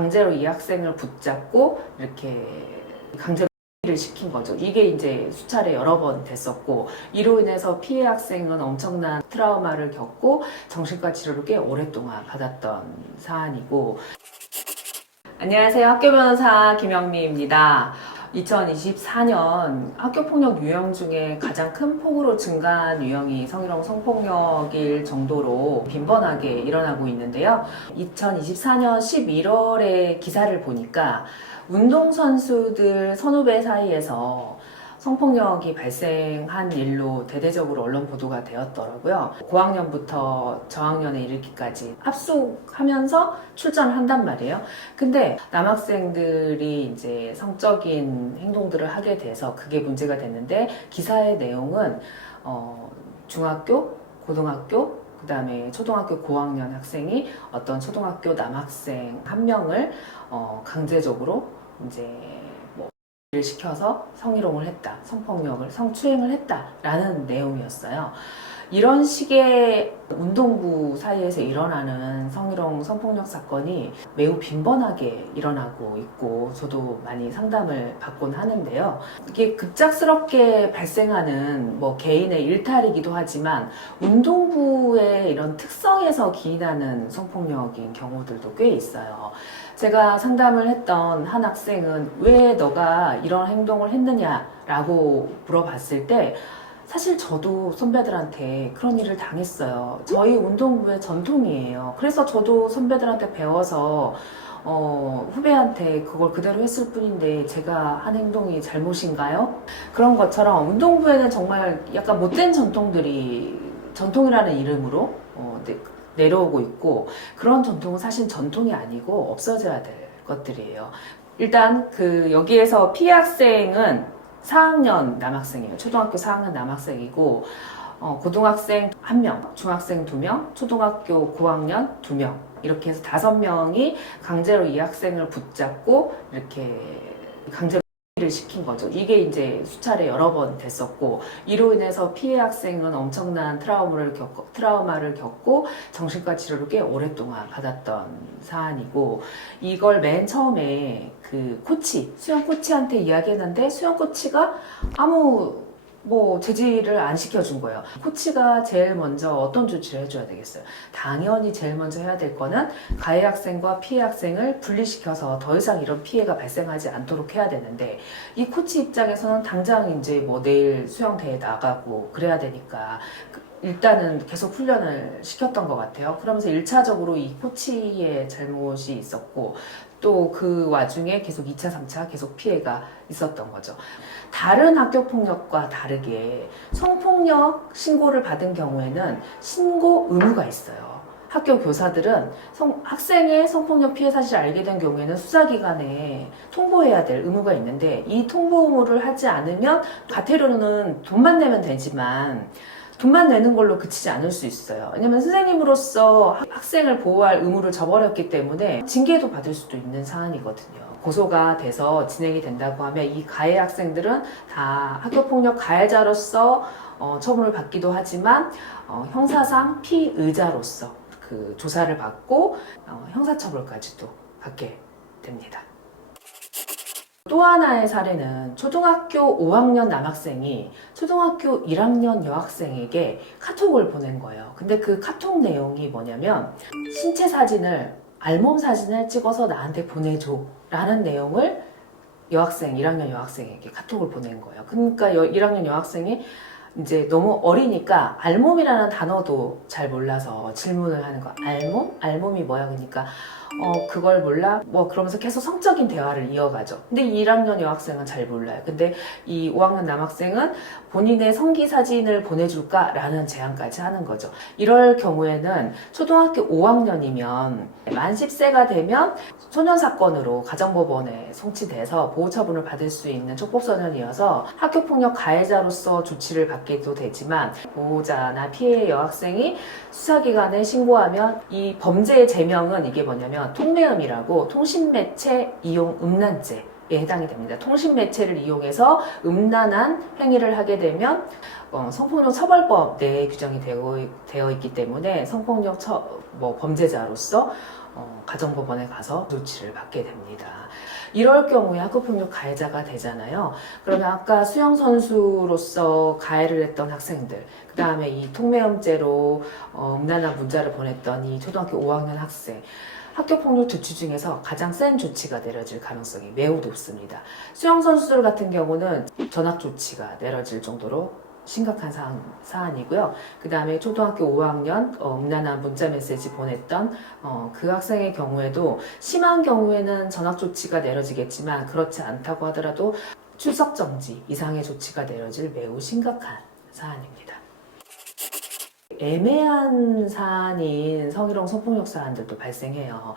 강제로 이 학생을 붙잡고 이렇게 강제로 를 시킨 거죠. 이게 이제 수차례 여러 번 됐었고, 이로 인해서 피해 학생은 엄청난 트라우마를 겪고 정신과 치료를 꽤 오랫동안 받았던 사안이고. 안녕하세요. 학교변호사 김영미입니다. 2024년 학교폭력 유형 중에 가장 큰 폭으로 증가한 유형이 성희롱 성폭력일 정도로 빈번하게 일어나고 있는데요. 2024년 11월에 기사를 보니까 운동선수들 선후배 사이에서 성폭력이 발생한 일로 대대적으로 언론 보도가 되었더라고요. 고학년부터 저학년에 이르기까지 합숙하면서 출전을 한단 말이에요. 근데 남학생들이 이제 성적인 행동들을 하게 돼서 그게 문제가 됐는데, 기사의 내용은 중학교, 고등학교, 그 다음에 초등학교 고학년 학생이 어떤 초등학교 남학생 한 명을 강제적으로 이제 를 시켜서 성희롱을 했다, 성폭력을, 성추행을 했다라는 내용이었어요. 이런 식의 운동부 사이에서 일어나는 성희롱, 성폭력 사건이 매우 빈번하게 일어나고 있고, 저도 많이 상담을 받곤 하는데요. 이게 급작스럽게 발생하는 개인의 일탈이기도 하지만 운동부의 이런 특성에서 기인하는 성폭력인 경우들도 꽤 있어요. 제가 상담을 했던 한 학생은 왜 너가 이런 행동을 했느냐라고 물어봤을 때, 사실 저도 선배들한테 그런 일을 당했어요. 저희 운동부의 전통이에요. 그래서 저도 선배들한테 배워서 후배한테 그걸 그대로 했을 뿐인데 제가 한 행동이 잘못인가요? 그런 것처럼 운동부에는 정말 약간 못된 전통들이 전통이라는 이름으로 내려오고 있고, 그런 전통은 사실 전통이 아니고 없어져야 될 것들이에요. 일단 여기에서 피해 학생은 4학년 남학생이에요. 초등학교 4학년 남학생이고, 고등학생 1명, 중학생 2명, 초등학교 고학년 2명, 이렇게 해서 5명이 강제로 이 학생을 붙잡고 이렇게 강제로 를 시킨 거죠. 이게 이제 수차례 여러 번 됐었고, 이로 인해서 피해 학생은 엄청난 트라우마를 겪고 정신과 치료를 꽤 오랫동안 받았던 사안이고, 이걸 맨 처음에 수영 코치한테 이야기했는데, 수영 코치가 아무 제지를 안 시켜준 거예요. 코치가 제일 먼저 어떤 조치를 해줘야 되겠어요? 당연히 제일 먼저 해야 될 거는 가해 학생과 피해 학생을 분리시켜서 더 이상 이런 피해가 발생하지 않도록 해야 되는데, 이 코치 입장에서는 당장 이제 내일 수영대회 나가고 그래야 되니까 일단은 계속 훈련을 시켰던 것 같아요. 그러면서 1차적으로 이 코치의 잘못이 있었고, 또 그 와중에 계속 2차, 3차 계속 피해가 있었던 거죠. 다른 학교폭력과 다르게 성폭력 신고를 받은 경우에는 신고 의무가 있어요. 학교 교사들은 학생의 성폭력 피해 사실을 알게 된 경우에는 수사기관에 통보해야 될 의무가 있는데, 이 통보 의무를 하지 않으면 과태료는 돈만 내면 되지만 돈만 내는 걸로 그치지 않을 수 있어요. 왜냐면 선생님으로서 학생을 보호할 의무를 저버렸기 때문에 징계도 받을 수도 있는 사안이거든요. 고소가 돼서 진행이 된다고 하면 이 가해 학생들은 다 학교폭력 가해자로서 처분을 받기도 하지만 형사상 피의자로서 조사를 받고 형사처벌까지도 받게 됩니다. 또 하나의 사례는 초등학교 5학년 남학생이 초등학교 1학년 여학생에게 카톡을 보낸 거예요. 근데 그 카톡 내용이 뭐냐면, 신체 사진을, 알몸 사진을 찍어서 나한테 보내줘 라는 내용을 1학년 여학생에게 카톡을 보낸 거예요. 그러니까 1학년 여학생이 이제 너무 어리니까 알몸이라는 단어도 잘 몰라서 질문을 하는 거야. 알몸? 알몸이 뭐야? 그러니까 그걸 몰라? 그러면서 계속 성적인 대화를 이어가죠. 근데 1학년 여학생은 잘 몰라요. 근데 이 5학년 남학생은 본인의 성기 사진을 보내줄까라는 제안까지 하는 거죠. 이럴 경우에는 초등학교 5학년이면 만 10세가 되면 소년사건으로 가정법원에 송치돼서 보호처분을 받을 수 있는 촉법소년이어서 학교폭력 가해자로서 조치를 받기도 되지만, 보호자나 피해 여학생이 수사기관에 신고하면 이 범죄의 제명은 이게 뭐냐면 통매음이라고 통신매체 이용 음란죄에 해당이 됩니다. 통신매체를 이용해서 음란한 행위를 하게 되면 성폭력 처벌법 내에 규정이 되어 있기 때문에 성폭력 범죄자로서 가정법원에 가서 조치를 받게 됩니다. 이럴 경우에 학교폭력 가해자가 되잖아요. 그러면 아까 수영선수로서 가해를 했던 학생들, 그 다음에 이 통매염죄로 음란한 문자를 보냈던 이 초등학교 5학년 학생, 학교폭력 조치 중에서 가장 센 조치가 내려질 가능성이 매우 높습니다. 수영선수들 같은 경우는 전학 조치가 내려질 정도로 심각한 사안이고요. 그 다음에 초등학교 5학년 음란한 문자 메시지 보냈던 그 학생의 경우에도 심한 경우에는 전학 조치가 내려지겠지만 그렇지 않다고 하더라도 출석 정지 이상의 조치가 내려질 매우 심각한 사안입니다. 애매한 사안인 성희롱 성폭력 사안들도 발생해요.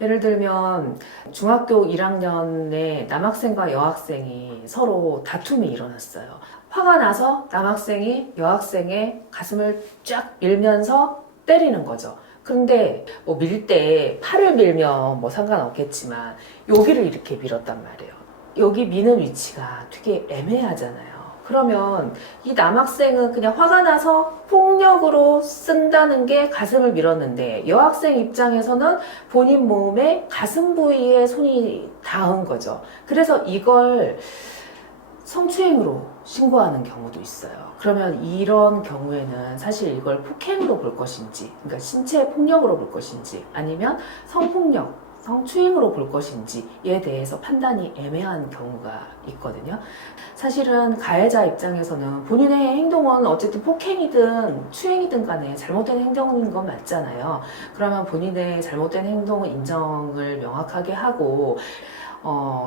예를 들면 중학교 1학년에 남학생과 여학생이 서로 다툼이 일어났어요. 화가 나서 남학생이 여학생의 가슴을 쫙 밀면서 때리는 거죠. 그런데 뭐 밀 때 팔을 밀면 뭐 상관없겠지만 여기를 이렇게 밀었단 말이에요. 여기 미는 위치가 되게 애매하잖아요. 그러면 이 남학생은 그냥 화가 나서 폭력으로 쓴다는 게 가슴을 밀었는데 여학생 입장에서는 본인 몸에 가슴 부위에 손이 닿은 거죠. 그래서 이걸 성추행으로 신고하는 경우도 있어요. 그러면 이런 경우에는 사실 이걸 폭행으로 볼 것인지, 그러니까 신체 폭력으로 볼 것인지, 아니면 성폭력, 성추행으로 볼 것인지에 대해서 판단이 애매한 경우가 있거든요. 사실은 가해자 입장에서는 본인의 행동은 어쨌든 폭행이든 추행이든 간에 잘못된 행동인 건 맞잖아요. 그러면 본인의 잘못된 행동을 인정을 명확하게 하고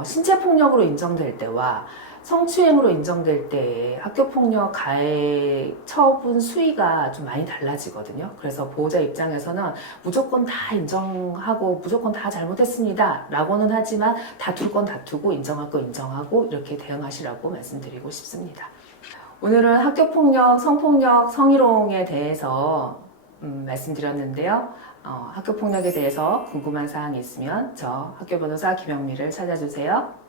신체 폭력으로 인정될 때와 성추행으로 인정될 때의 학교폭력 가해 처분 수위가 좀 많이 달라지거든요. 그래서 보호자 입장에서는 무조건 다 인정하고 무조건 다 잘못했습니다 라고는 하지만 다툴 건 다투고 인정할 건 인정하고 이렇게 대응하시라고 말씀드리고 싶습니다. 오늘은 학교폭력, 성폭력, 성희롱에 대해서 말씀드렸는데요. 학교폭력에 대해서 궁금한 사항이 있으면 저 학교변호사 김영미를 찾아주세요.